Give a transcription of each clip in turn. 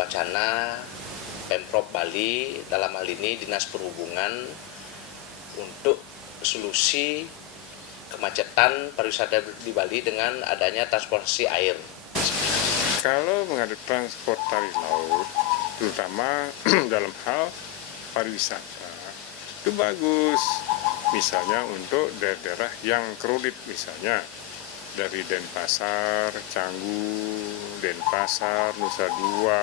wacana Pemprov Bali, dalam hal ini Dinas Perhubungan, untuk solusi kemacetan pariwisata di Bali dengan adanya transportasi air. Kalau menghadapi transportasi laut, terutama dalam hal pariwisata, itu bagus. Misalnya untuk daerah-daerah yang kredit, misalnya dari Denpasar, Canggu, Denpasar, Nusa Dua,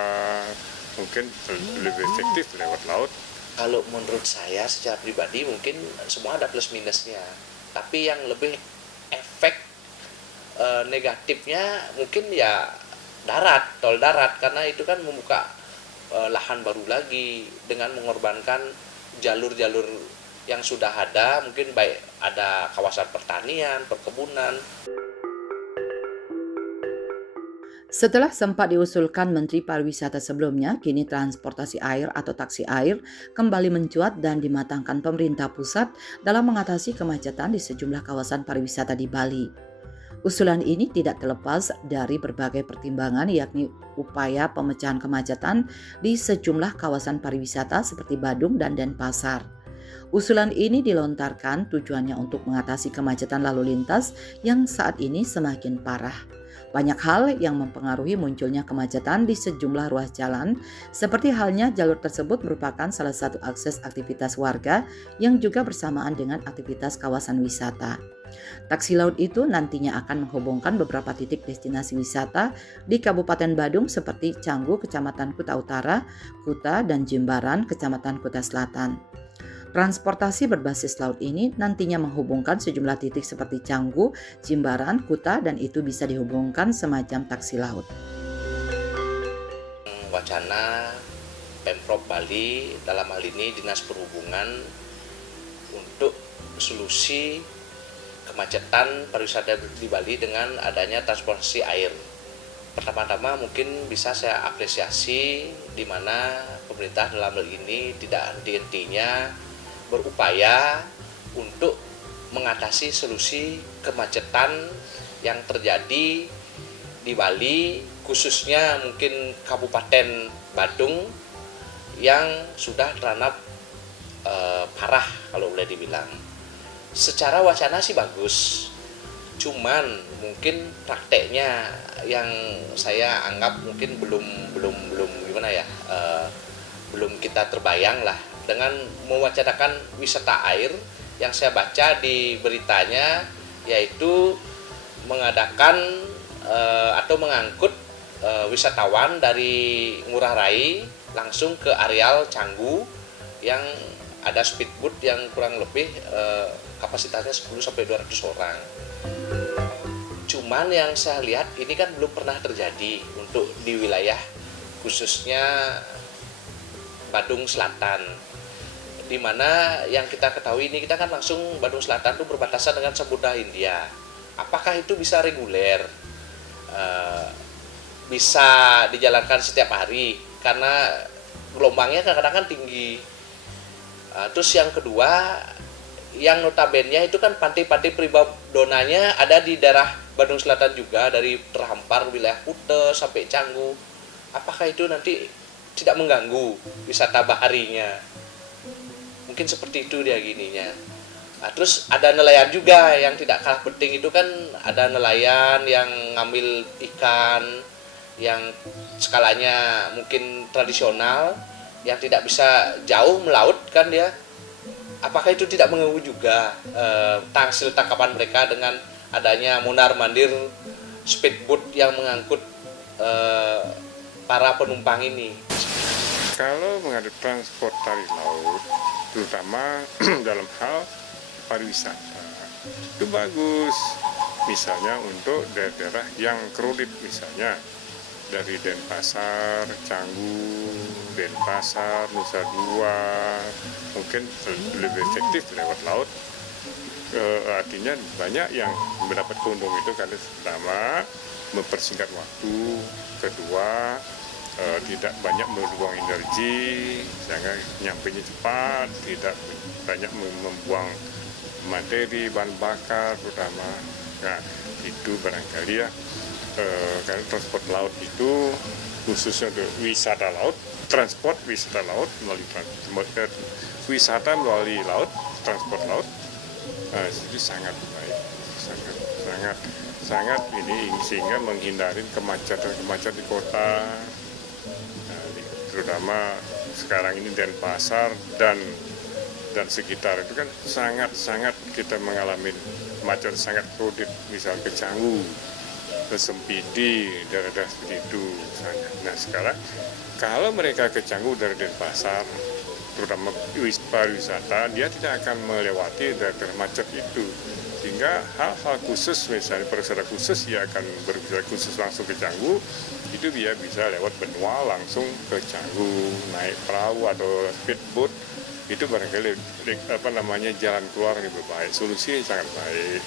mungkin lebih efektif lewat laut. Kalau menurut saya secara pribadi mungkin semua ada plus minusnya, tapi yang lebih efek negatifnya mungkin ya darat, tol darat, karena itu kan membuka lahan baru lagi dengan mengorbankan jalur-jalur yang sudah ada, mungkin baik ada kawasan pertanian, perkebunan. Setelah sempat diusulkan Menteri Pariwisata sebelumnya, kini transportasi air atau taksi air kembali mencuat dan dimatangkan pemerintah pusat dalam mengatasi kemacetan di sejumlah kawasan pariwisata di Bali. Usulan ini tidak terlepas dari berbagai pertimbangan, yakni upaya pemecahan kemacetan di sejumlah kawasan pariwisata seperti Badung dan Denpasar. Usulan ini dilontarkan tujuannya untuk mengatasi kemacetan lalu lintas yang saat ini semakin parah. Banyak hal yang mempengaruhi munculnya kemacetan di sejumlah ruas jalan, seperti halnya jalur tersebut merupakan salah satu akses aktivitas warga yang juga bersamaan dengan aktivitas kawasan wisata. Taksi laut itu nantinya akan menghubungkan beberapa titik destinasi wisata di Kabupaten Badung seperti Canggu, Kecamatan Kuta Utara, Kuta, dan Jimbaran, Kecamatan Kuta Selatan. Transportasi berbasis laut ini nantinya menghubungkan sejumlah titik seperti Canggu, Jimbaran, Kuta, dan itu bisa dihubungkan semacam taksi laut. Wacana Pemprov Bali, dalam hal ini Dinas Perhubungan, untuk solusi kemacetan pariwisata di Bali dengan adanya transportasi air. Pertama-tama mungkin bisa saya apresiasi di mana pemerintah dalam hal ini tidak henti-hentinya berupaya untuk mengatasi solusi kemacetan yang terjadi di Bali, khususnya mungkin Kabupaten Badung yang sudah terlanap parah kalau boleh dibilang. Secara wacana sih bagus, cuman mungkin prakteknya yang saya anggap mungkin belum gimana ya, belum kita terbayang lah dengan mewacanakan wisata air. Yang saya baca di beritanya yaitu mengadakan atau mengangkut wisatawan dari Ngurah Rai langsung ke areal Canggu yang ada speedboat yang kurang lebih kapasitasnya 10-200 orang. Cuman yang saya lihat ini kan belum pernah terjadi untuk di wilayah khususnya Badung Selatan, di mana yang kita ketahui ini kita kan langsung Badung Selatan itu berbatasan dengan Samudra Hindia. Apakah itu bisa reguler? Bisa dijalankan setiap hari karena gelombangnya kadang-kadang kan tinggi. Terus yang kedua, yang notabene itu kan pantai-pantai primadonanya ada di daerah Badung Selatan juga, dari terhampar wilayah Kuta sampai Canggu. Apakah itu nanti tidak mengganggu wisata baharinya? Mungkin seperti itu dia gininya. Nah, terus ada nelayan juga yang tidak kalah penting, itu kan ada nelayan yang ngambil ikan yang skalanya mungkin tradisional, yang tidak bisa jauh melaut kan dia. Apakah itu tidak mengganggu juga hasil tangkapan mereka dengan adanya mondar-mandir speedboat yang mengangkut para penumpang ini? Kalau menghadapi transportasi laut, terutama dalam hal pariwisata, itu bagus. Misalnya untuk daerah-daerah yang kredit, misalnya dari Denpasar, Canggu, Denpasar, Nusa Dua, mungkin lebih efektif lewat laut. Artinya banyak yang mendapat keuntungan itu, karena pertama mempersingkat waktu, kedua tidak banyak membuang energi sehingga nyampainya cepat, tidak banyak membuang materi bahan bakar terutama. Nah, itu barangkali ya, karena transport laut itu khususnya untuk wisata laut, transport wisata laut wisata melalui laut, transport laut, itu sangat baik, sangat ini sehingga menghindari kemacetan di kota, terutama sekarang ini Denpasar dan sekitar itu kan sangat kita mengalami macet sangat kredit, misal ke Canggu, ke Sempidi, daerah seperti itu misalnya. Nah sekarang kalau mereka ke Canggu dari Denpasar, terutama pariwisata, dia tidak akan melewati daerah macet itu. Sehingga hal-hal khusus, misalnya pariwisata khusus, dia akan berwisata khusus langsung ke Canggu, itu dia bisa lewat benua langsung ke Canggu, naik perahu atau speedboat, itu barangkali jalan keluar lebih baik, solusi sangat baik.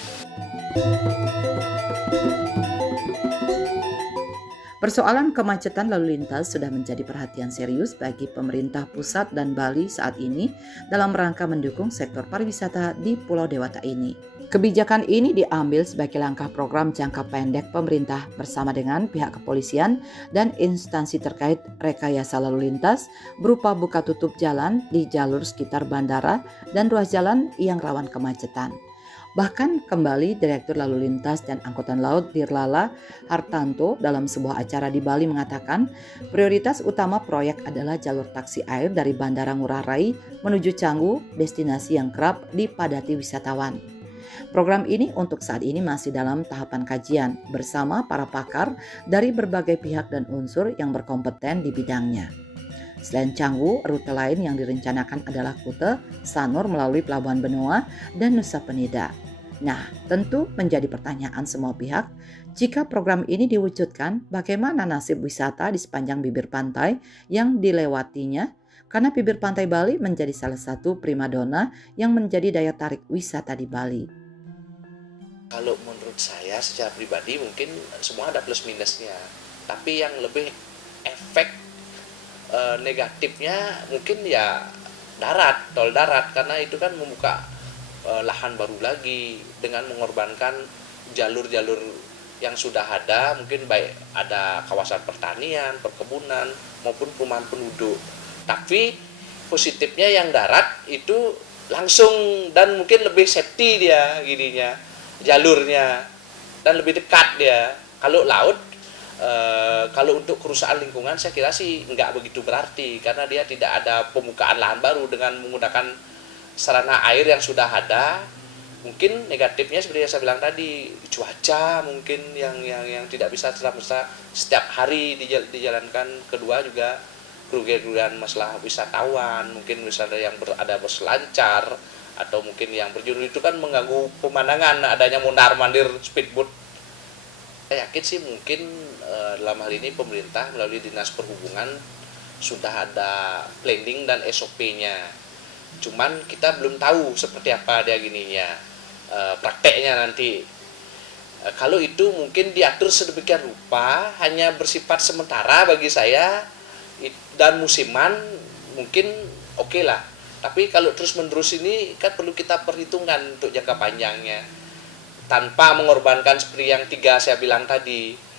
Persoalan kemacetan lalu lintas sudah menjadi perhatian serius bagi pemerintah pusat dan Bali saat ini dalam rangka mendukung sektor pariwisata di Pulau Dewata ini. Kebijakan ini diambil sebagai langkah program jangka pendek pemerintah bersama dengan pihak kepolisian dan instansi terkait rekayasa lalu lintas berupa buka tutup jalan di jalur sekitar bandara dan ruas jalan yang rawan kemacetan. Bahkan kembali Direktur Lalu Lintas dan Angkutan Laut Dirlala Hartanto dalam sebuah acara di Bali mengatakan prioritas utama proyek adalah jalur taksi air dari Bandara Ngurah Rai menuju Canggu, destinasi yang kerap dipadati wisatawan. Program ini untuk saat ini masih dalam tahapan kajian bersama para pakar dari berbagai pihak dan unsur yang berkompeten di bidangnya. Selain Canggu, rute lain yang direncanakan adalah Kute, Sanur melalui Pelabuhan Benoa, dan Nusa Penida. Nah, tentu menjadi pertanyaan semua pihak, jika program ini diwujudkan, bagaimana nasib wisata di sepanjang bibir pantai yang dilewatinya? Karena bibir pantai Bali menjadi salah satu primadona yang menjadi daya tarik wisata di Bali. Kalau menurut saya secara pribadi mungkin semua ada plus minusnya, tapi yang lebih efek negatifnya mungkin ya tol darat, karena itu kan membuka lahan baru lagi dengan mengorbankan jalur-jalur yang sudah ada, mungkin baik ada kawasan pertanian, perkebunan maupun perumahan penduduk. Tapi positifnya yang darat itu langsung dan mungkin lebih safety dia gininya, jalurnya, dan lebih dekat dia. Kalau laut kalau untuk kerusakan lingkungan saya kira sih nggak begitu berarti, karena dia tidak ada pembukaan lahan baru dengan menggunakan sarana air yang sudah ada. Mungkin negatifnya seperti yang saya bilang tadi, cuaca mungkin yang tidak bisa serta-merta setiap hari dijalankan. Kedua juga kerugian masalah wisatawan, mungkin misalnya yang ada berselancar atau mungkin yang berjuru itu kan mengganggu pemandangan, adanya mondar-mandir speedboat. Saya yakin sih mungkin dalam hal ini pemerintah melalui Dinas Perhubungan sudah ada planning dan SOP-nya. Cuman kita belum tahu seperti apa dia gininya, prakteknya nanti. Kalau itu mungkin diatur sedemikian rupa, hanya bersifat sementara bagi saya dan musiman mungkin oke lah. Tapi kalau terus-menerus ini kan perlu kita perhitungkan untuk jangka panjangnya, tanpa mengorbankan seperti yang tiga saya bilang tadi.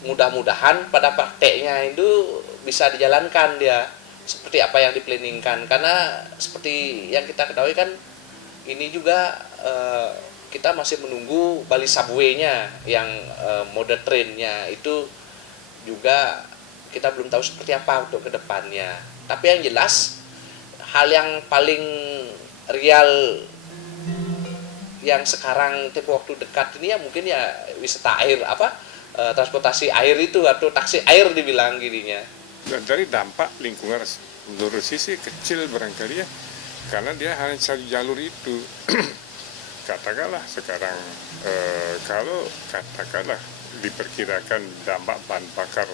Mudah-mudahan pada prakteknya itu bisa dijalankan dia seperti apa yang diplanningkan, karena seperti yang kita ketahui kan ini juga kita masih menunggu Bali Subway-nya yang mode train-nya itu juga kita belum tahu seperti apa untuk kedepannya. Tapi yang jelas hal yang paling real yang sekarang tempo waktu dekat ini ya mungkin ya wisata air, transportasi air itu atau taksi air dibilang gininya. Dan dari dampak lingkungan menurut sisi kecil barangkali ya, karena dia hanya satu jalur itu. Katakanlah sekarang kalau katakanlah diperkirakan dampak bahan bakar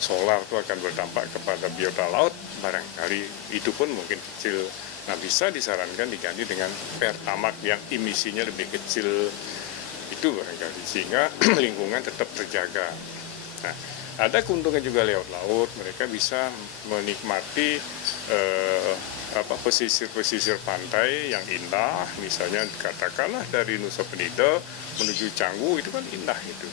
solar itu akan berdampak kepada biota laut, barangkali itu pun mungkin kecil. Nah, bisa disarankan diganti dengan pertamax yang emisinya lebih kecil itu barangkali, sehingga lingkungan tetap terjaga. Nah, ada keuntungan juga lewat laut, mereka bisa menikmati pesisir-pesisir pantai yang indah, misalnya katakanlah dari Nusa Penida menuju Canggu itu kan indah itu.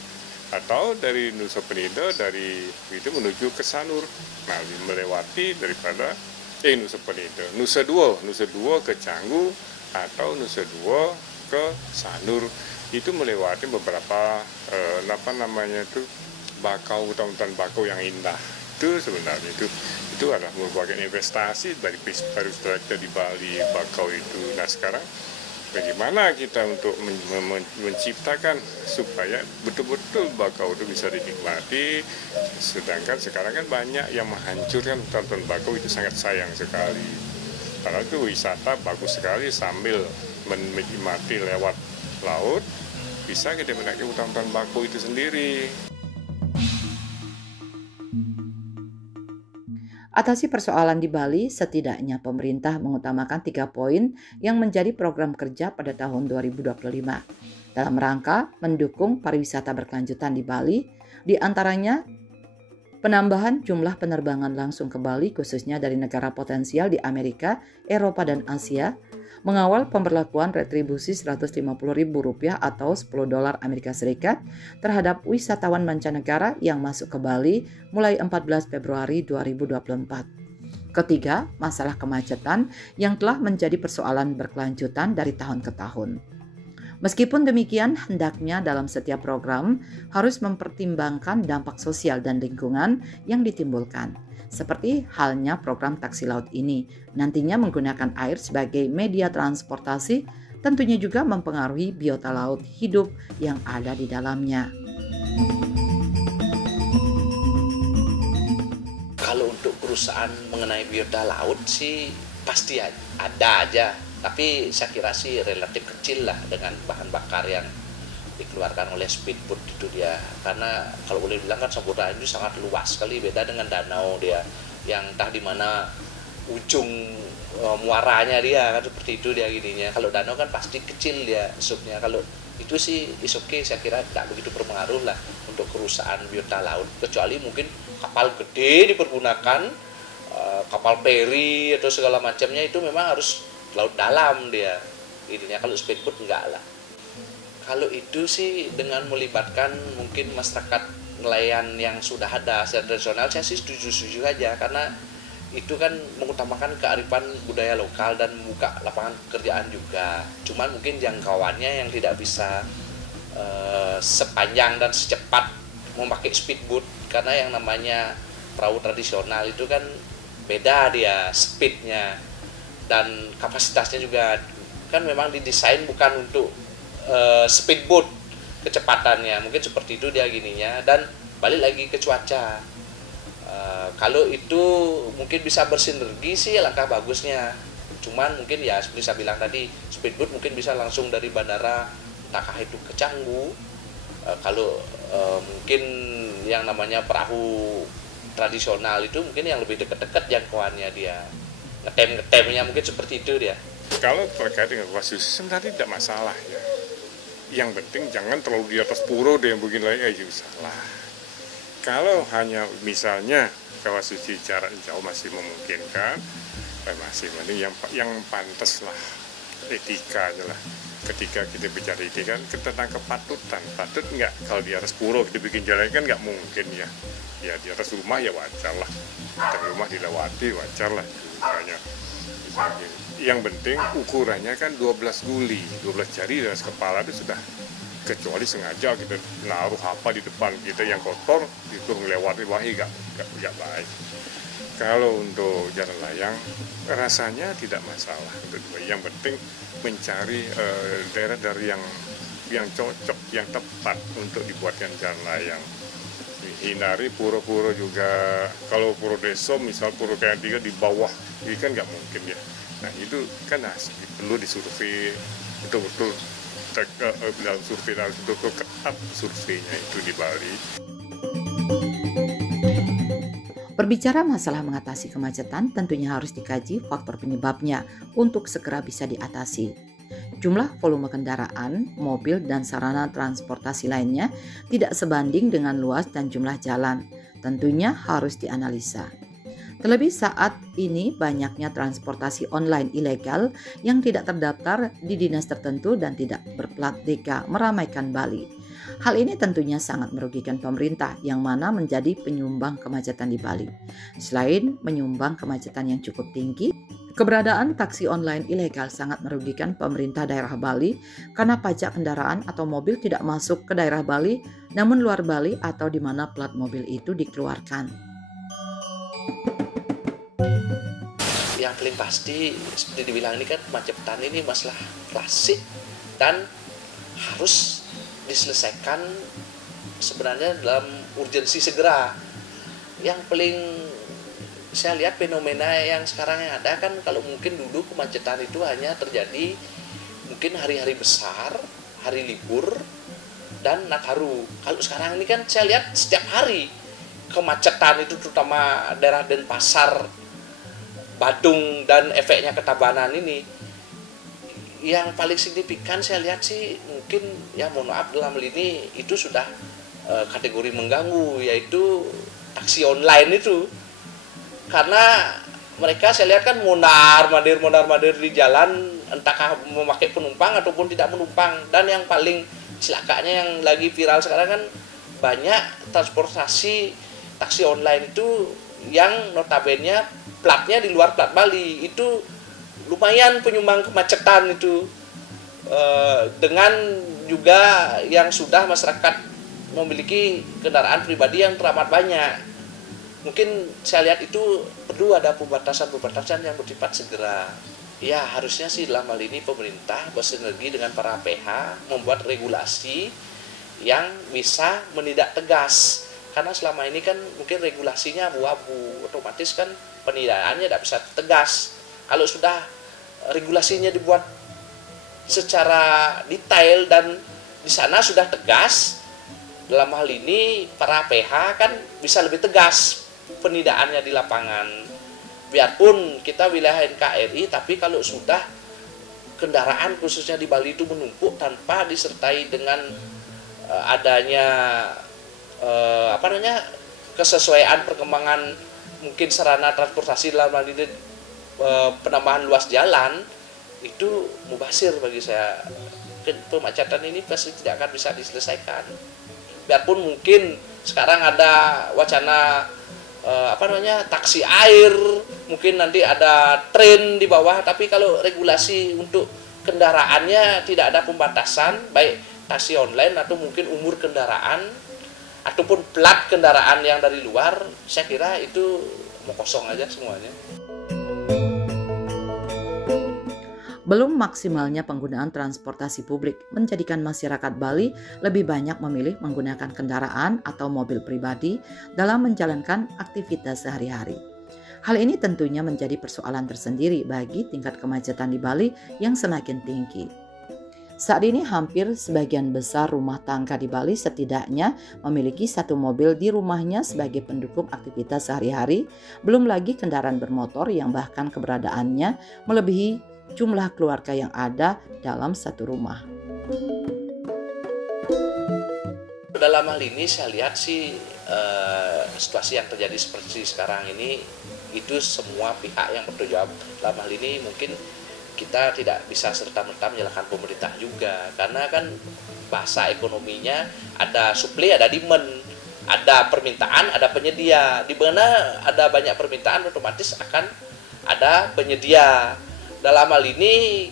atau dari Nusa Penida dari itu menuju ke Sanur. Nah, melewati daripada Nusa Penida, Nusa Dua ke Canggu atau Nusa Dua ke Sanur, itu melewati beberapa hutan-hutan bakau yang indah. Itu sebenarnya itu adalah merupakan investasi dari pariwisata di Bali, bakau itu. Nah, sekarang bagaimana kita untuk menciptakan supaya betul-betul bakau itu bisa dinikmati, sedangkan sekarang kan banyak yang menghancurkan hutan bakau, itu sangat sayang sekali. Padahal itu wisata bagus sekali, sambil menikmati lewat laut, bisa kita menikmati hutan bakau itu sendiri. Atasi persoalan di Bali, setidaknya pemerintah mengutamakan 3 poin yang menjadi program kerja pada tahun 2025 dalam rangka mendukung pariwisata berkelanjutan di Bali, di antaranya penambahan jumlah penerbangan langsung ke Bali khususnya dari negara potensial di Amerika, Eropa, dan Asia, mengawal pemberlakuan retribusi Rp150.000 atau $10 Amerika Serikat terhadap wisatawan mancanegara yang masuk ke Bali mulai 14 Februari 2024. Ketiga, masalah kemacetan yang telah menjadi persoalan berkelanjutan dari tahun ke tahun. Meskipun demikian, hendaknya dalam setiap program harus mempertimbangkan dampak sosial dan lingkungan yang ditimbulkan. Seperti halnya program taksi laut ini, nantinya menggunakan air sebagai media transportasi, tentunya juga mempengaruhi biota laut hidup yang ada di dalamnya. Kalau untuk perusahaan mengenai biota laut sih pasti ada aja, tapi saya kira sih relatif kecil lah dengan bahan bakar yang dikeluarkan oleh speedboat itu dia. Karena kalau boleh bilang kan Samudra itu sangat luas sekali, beda dengan danau dia yang entah di mana ujung muaranya dia kan, seperti itu dia gininya. Kalau danau kan pasti kecil dia subnya. Kalau itu sih is okay, saya kira tidak begitu berpengaruh lah untuk perusahaan biota laut, kecuali mungkin kapal gede dipergunakan, kapal peri atau segala macamnya, itu memang harus laut dalam dia ininya. Kalau speedboat enggak lah. Kalau itu sih dengan melibatkan mungkin masyarakat nelayan yang sudah ada secara tradisional, saya sih setuju aja, karena itu kan mengutamakan kearifan budaya lokal dan membuka lapangan pekerjaan juga. Cuman mungkin jangkauannya yang tidak bisa sepanjang dan secepat memakai speedboat, karena yang namanya perahu tradisional itu kan beda dia speednya dan kapasitasnya juga kan memang didesain bukan untuk speedboat kecepatannya, mungkin seperti itu dia gininya. Dan balik lagi ke cuaca, kalau itu mungkin bisa bersinergi sih langkah bagusnya. Cuman mungkin ya seperti saya bilang tadi, speedboat mungkin bisa langsung dari bandara entahkah itu ke Canggu. Kalau mungkin yang namanya perahu tradisional itu mungkin yang lebih dekat-dekat jangkauannya dia, ngetemnya mungkin seperti itu dia. Kalau terkait dengan kasus sebenarnya tidak masalah ya. Yang penting jangan terlalu di atas pura deh, yang begini lagi aja salah. Kalau hanya misalnya kawah suci jarak jauh masih memungkinkan, masih mending yang pantas lah, etikanya lah. Ketika kita bicara etika kan tentang kepatutan, patut nggak kalau di atas pura kita bikin jalan kan nggak mungkin ya. Ya di atas rumah ya wajar lah, di rumah dilewati wajar lah misalnya. Yang penting ukurannya kan 12 guli, 12 jari di atas kepala itu sudah, kecuali sengaja kita naruh apa di depan kita yang kotor itu melewati wahi gak baik. Kalau untuk jalan layang rasanya tidak masalah. Yang penting mencari daerah dari yang cocok, yang tepat untuk dibuatkan jalan layang. Hindari pura-pura juga. Kalau pura desa misal pura kayak 3 di bawah ini kan nggak mungkin ya. Nah itu kan perlu disurvei betul-betul dalam survei, harus betul ketat surveinya itu di Bali. Berbicara masalah mengatasi kemacetan, tentunya harus dikaji faktor penyebabnya untuk segera bisa diatasi. Jumlah volume kendaraan, mobil, dan sarana transportasi lainnya tidak sebanding dengan luas dan jumlah jalan. Tentunya harus dianalisa. Terlebih saat ini banyaknya transportasi online ilegal yang tidak terdaftar di dinas tertentu dan tidak berplat DK meramaikan Bali. Hal ini tentunya sangat merugikan pemerintah yang mana menjadi penyumbang kemacetan di Bali. Selain menyumbang kemacetan yang cukup tinggi, keberadaan taksi online ilegal sangat merugikan pemerintah daerah Bali karena pajak kendaraan atau mobil tidak masuk ke daerah Bali namun luar Bali atau di mana plat mobil itu dikeluarkan. Yang paling pasti seperti dibilang ini kan kemacetan ini masalah klasik dan harus diselesaikan sebenarnya dalam urgensi segera. Yang paling saya lihat fenomena yang sekarang yang ada kan, kalau mungkin dulu kemacetan itu hanya terjadi mungkin hari-hari besar, hari libur dan Nataru. Kalau sekarang ini kan saya lihat setiap hari kemacetan itu, terutama daerah Denpasar, Badung dan efeknya ke Tabanan ini. Yang paling signifikan saya lihat sih mungkin, ya mohon maaf dalam hal ini itu sudah kategori mengganggu, yaitu taksi online itu. Karena mereka saya lihat kan mondar-mandir di jalan, entahkah memakai penumpang ataupun tidak menumpang. Dan yang paling celakanya yang lagi viral sekarang kan, banyak transportasi taksi online itu yang notabene platnya di luar plat Bali. Itu lumayan penyumbang kemacetan itu, dengan juga yang sudah masyarakat memiliki kendaraan pribadi yang teramat banyak. Mungkin saya lihat itu perlu ada pembatasan yang bersifat segera. Ya harusnya sih dalam hal ini pemerintah bersinergi dengan para PH membuat regulasi yang bisa menindak tegas. Karena selama ini kan mungkin regulasinya abu-abu, otomatis kan penindakannya tidak bisa tegas. Kalau sudah regulasinya dibuat secara detail dan di sana sudah tegas, dalam hal ini para PH kan bisa lebih tegas penindakannya di lapangan. Biarpun kita wilayah NKRI, tapi kalau sudah kendaraan khususnya di Bali itu menumpuk tanpa disertai dengan adanya kesesuaian perkembangan mungkin sarana transportasi, dalam hal ini penambahan luas jalan, itu mubasir bagi saya. Pemacetan ini pasti tidak akan bisa diselesaikan. Biarpun mungkin sekarang ada wacana taksi air, mungkin nanti ada tren di bawah, tapi kalau regulasi untuk kendaraannya tidak ada pembatasan, baik taksi online atau mungkin umur kendaraan ataupun plat kendaraan yang dari luar, saya kira itu mau kosong aja semuanya. Belum maksimalnya penggunaan transportasi publik menjadikan masyarakat Bali lebih banyak memilih menggunakan kendaraan atau mobil pribadi dalam menjalankan aktivitas sehari-hari. Hal ini tentunya menjadi persoalan tersendiri bagi tingkat kemacetan di Bali yang semakin tinggi. Saat ini hampir sebagian besar rumah tangga di Bali setidaknya memiliki satu mobil di rumahnya sebagai pendukung aktivitas sehari-hari, belum lagi kendaraan bermotor yang bahkan keberadaannya melebihi jumlah keluarga yang ada dalam satu rumah. Dalam hal ini saya lihat sih situasi yang terjadi seperti sekarang ini, itu semua pihak yang bertanggung jawab. Dalam hal ini mungkin kita tidak bisa serta-merta menyalahkan pemerintah juga, karena kan bahasa ekonominya ada supply, ada demand, ada permintaan, ada penyedia. Di mana ada banyak permintaan, otomatis akan ada penyedia. Dalam hal ini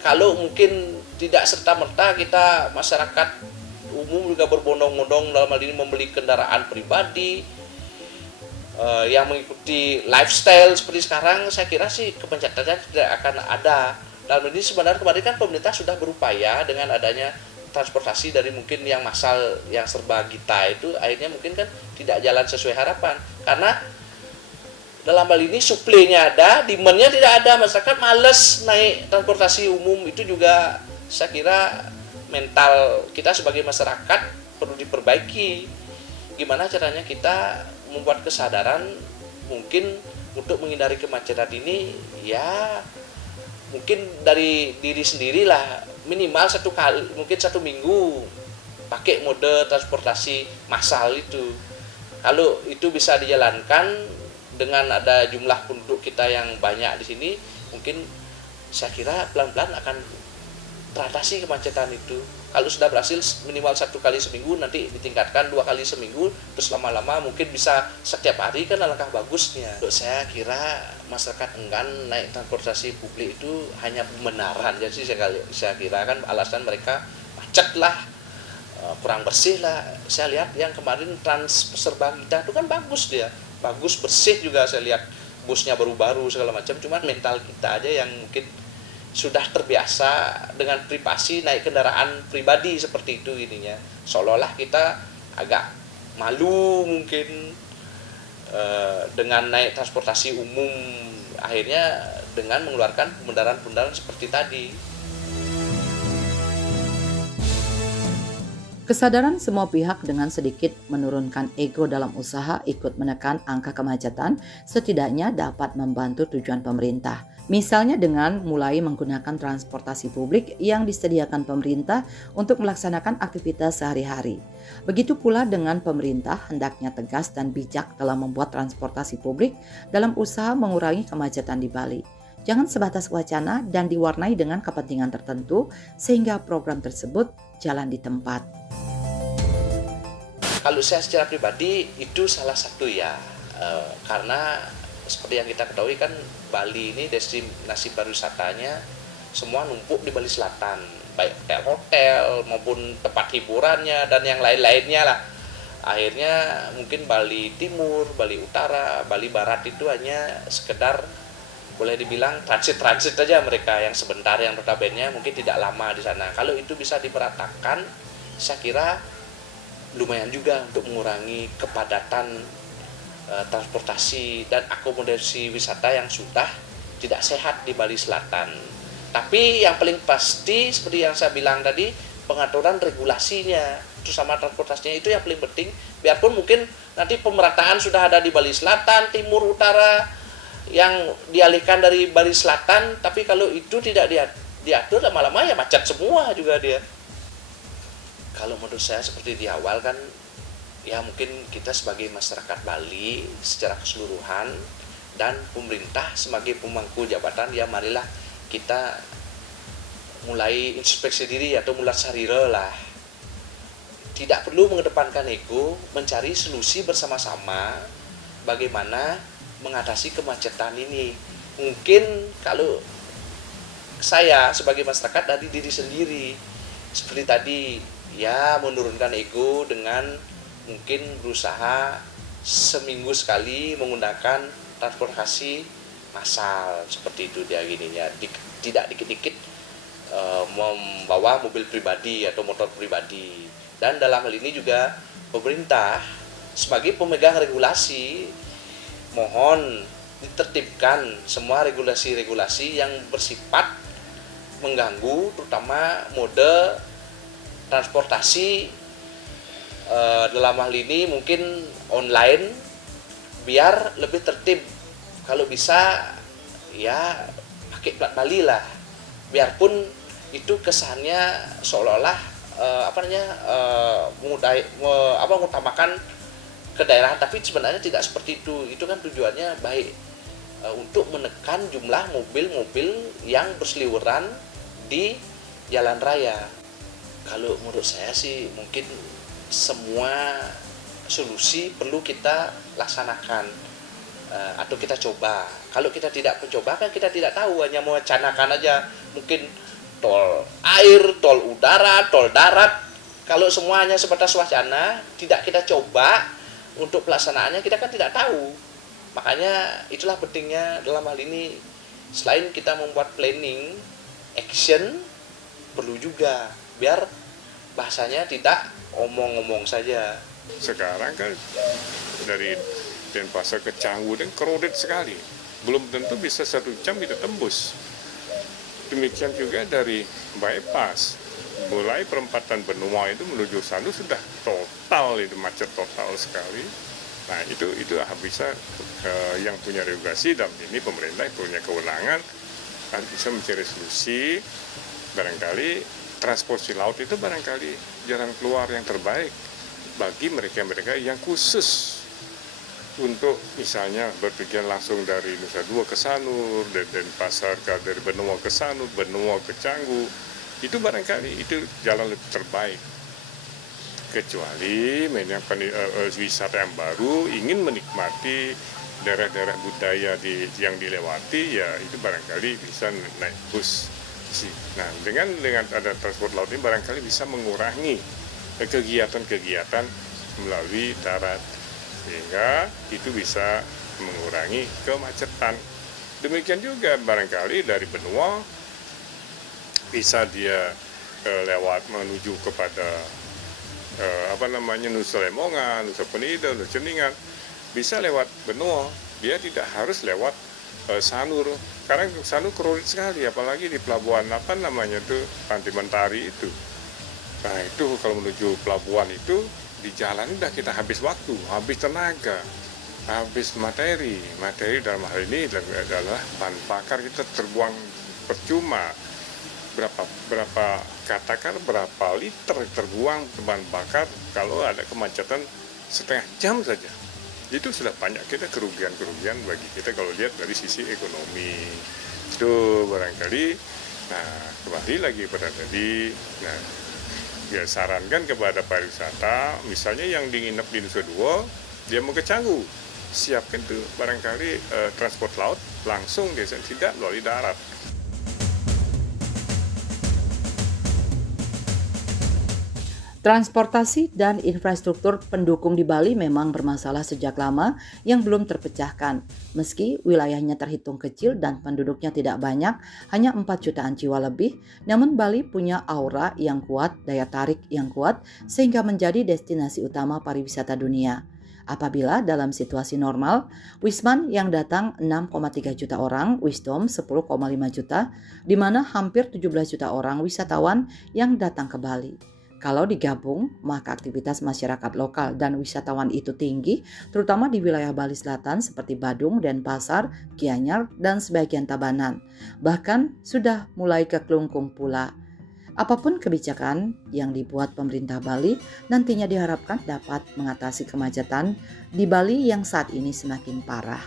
kalau mungkin tidak serta-merta kita masyarakat umum juga berbondong-bondong dalam hal ini membeli kendaraan pribadi yang mengikuti lifestyle seperti sekarang, saya kira sih kemacetannya tidak akan ada. Dalam ini sebenarnya kemarin kan pemerintah sudah berupaya dengan adanya transportasi dari mungkin yang massal yang serba kita itu, akhirnya mungkin kan tidak jalan sesuai harapan, karena dalam hal ini suplainya ada, demand-nya tidak ada, masyarakat males naik transportasi umum. Itu juga saya kira mental kita sebagai masyarakat perlu diperbaiki. Gimana caranya kita membuat kesadaran mungkin untuk menghindari kemacetan ini, ya mungkin dari diri sendirilah, minimal mungkin satu minggu pakai mode transportasi massal itu. Kalau itu bisa dijalankan dengan ada jumlah penduduk kita yang banyak di sini, mungkin saya kira pelan-pelan akan teratasi kemacetan itu. Kalau sudah berhasil minimal 1 kali seminggu, nanti ditingkatkan 2 kali seminggu, terus lama-lama mungkin bisa setiap hari, kan alangkah bagusnya. Untuk saya kira masyarakat enggan naik transportasi publik itu hanya pembenaran. Jadi saya kira kan alasan mereka macet lah, kurang bersih lah. Saya lihat yang kemarin Trans Serba Kita itu kan bagus dia, bagus bersih juga saya lihat, busnya baru-baru segala macam. Cuman mental kita aja yang mungkin sudah terbiasa dengan privasi naik kendaraan pribadi seperti itu ininya, seolah-olah kita agak malu mungkin dengan naik transportasi umum, akhirnya dengan mengeluarkan pembenaran-pembenaran seperti tadi. Kesadaran semua pihak dengan sedikit menurunkan ego dalam usaha ikut menekan angka kemacetan setidaknya dapat membantu tujuan pemerintah. Misalnya dengan mulai menggunakan transportasi publik yang disediakan pemerintah untuk melaksanakan aktivitas sehari-hari. Begitu pula dengan pemerintah hendaknya tegas dan bijak dalam membuat transportasi publik dalam usaha mengurangi kemacetan di Bali. Jangan sebatas wacana dan diwarnai dengan kepentingan tertentu sehingga program tersebut jalan di tempat. Kalau saya secara pribadi itu salah satu ya, karena seperti yang kita ketahui kan Bali ini destinasi pariwisatanya semua numpuk di Bali Selatan, baik hotel maupun tempat hiburannya dan yang lain-lainnya lah. Akhirnya mungkin Bali Timur, Bali Utara, Bali Barat itu hanya sekedar boleh dibilang transit aja mereka yang sebentar, yang notabene mungkin tidak lama di sana. Kalau itu bisa diperatakan, saya kira lumayan juga untuk mengurangi kepadatan transportasi dan akomodasi wisata yang sudah tidak sehat di Bali Selatan. Tapi yang paling pasti seperti yang saya bilang tadi, pengaturan regulasinya sama transportasinya itu yang paling penting. Biarpun mungkin nanti pemerataan sudah ada di Bali Selatan, Timur, Utara yang dialihkan dari Bali Selatan, tapi kalau itu tidak diatur lama-lama ya macet semua juga dia. Kalau menurut saya seperti di awal kan, ya mungkin kita sebagai masyarakat Bali secara keseluruhan dan pemerintah sebagai pemangku jabatan, ya marilah kita mulai introspeksi diri atau mulai sarira lah. Tidak perlu mengedepankan ego, mencari solusi bersama-sama bagaimana mengatasi kemacetan ini. Mungkin kalau saya sebagai masyarakat dari diri sendiri, seperti tadi, ya menurunkan ego dengan mungkin berusaha seminggu sekali menggunakan transportasi massal seperti itu dia gininya, tidak dikit-dikit membawa mobil pribadi atau motor pribadi. Dan dalam hal ini juga pemerintah sebagai pemegang regulasi mohon ditertibkan semua regulasi-regulasi yang bersifat mengganggu, terutama mode transportasi dalam hal ini mungkin online, biar lebih tertib. Kalau bisa ya pakai plat Bali lah, biarpun itu kesannya seolah-olah mengutamakan ke daerah, tapi sebenarnya tidak seperti itu. Itu kan tujuannya baik untuk menekan jumlah mobil-mobil yang berseliweran di jalan raya. Kalau menurut saya sih mungkin semua solusi perlu kita laksanakan atau kita coba. Kalau kita tidak mencoba kan kita tidak tahu, hanya mewacanakan aja. Mungkin tol air, tol udara, tol darat. Kalau semuanya sebatas wacana, tidak kita coba untuk pelaksanaannya, kita kan tidak tahu. Makanya itulah pentingnya dalam hal ini, selain kita membuat planning, action perlu juga, biar bahasanya tidak omong-omong saja. Sekarang kan dari Denpasar ke Canggu dan crowded sekali, belum tentu bisa 1 jam kita tembus. Demikian juga dari bypass, mulai perempatan benua itu menuju sana sudah total, itu macet total sekali. Nah itu bisa yang punya regulasi dalam ini pemerintah punya kewenangan, harus bisa mencari solusi. Barangkali transportasi laut itu barangkali jalan keluar yang terbaik bagi mereka-mereka yang khusus untuk misalnya berpergian langsung dari Nusa Dua ke Sanur, dari Denpasar dari Benua ke Sanur, Benua ke Canggu. Itu barangkali itu jalan lebih terbaik. Kecuali wisata yang baru ingin menikmati daerah-daerah budaya yang dilewati, ya itu barangkali bisa naik bus sih. Nah, dengan ada transport laut ini barangkali bisa mengurangi kegiatan-kegiatan melalui darat, sehingga itu bisa mengurangi kemacetan. Demikian juga barangkali dari benua bisa dia lewat menuju kepada Nusa Lembongan, Nusa Penida, Nusa Ceningan, bisa lewat benua. Dia tidak harus lewat Sanur. Karena Sanur kredit sekali, apalagi di pelabuhan Pantai Mentari itu. Nah itu kalau menuju pelabuhan itu di jalan udah kita habis waktu, habis tenaga, habis materi dalam hal ini adalah bahan bakar kita terbuang percuma. Berapa liter terbuang bahan bakar kalau ada kemacetan setengah jam saja. Itu sudah banyak kita kerugian bagi kita kalau lihat dari sisi ekonomi. Itu barangkali, nah kembali lagi pada tadi, nah ya sarankan kepada pariwisata, misalnya yang nginep di Nusa Dua, dia mau ke Canggu, siapkan tuh barangkali transport laut langsung desa, tidak melalui darat. Transportasi dan infrastruktur pendukung di Bali memang bermasalah sejak lama yang belum terpecahkan. Meski wilayahnya terhitung kecil dan penduduknya tidak banyak, hanya 4 jutaan jiwa lebih, namun Bali punya aura yang kuat, daya tarik yang kuat, sehingga menjadi destinasi utama pariwisata dunia. Apabila dalam situasi normal, Wisman yang datang 6,3 juta orang, Wisdom 10,5 juta, di mana hampir 17 juta orang wisatawan yang datang ke Bali. Kalau digabung, maka aktivitas masyarakat lokal dan wisatawan itu tinggi, terutama di wilayah Bali Selatan seperti Badung, Denpasar, Gianyar, dan sebagian Tabanan. Bahkan sudah mulai ke Klungkung pula. Apapun kebijakan yang dibuat pemerintah Bali, nantinya diharapkan dapat mengatasi kemacetan di Bali yang saat ini semakin parah.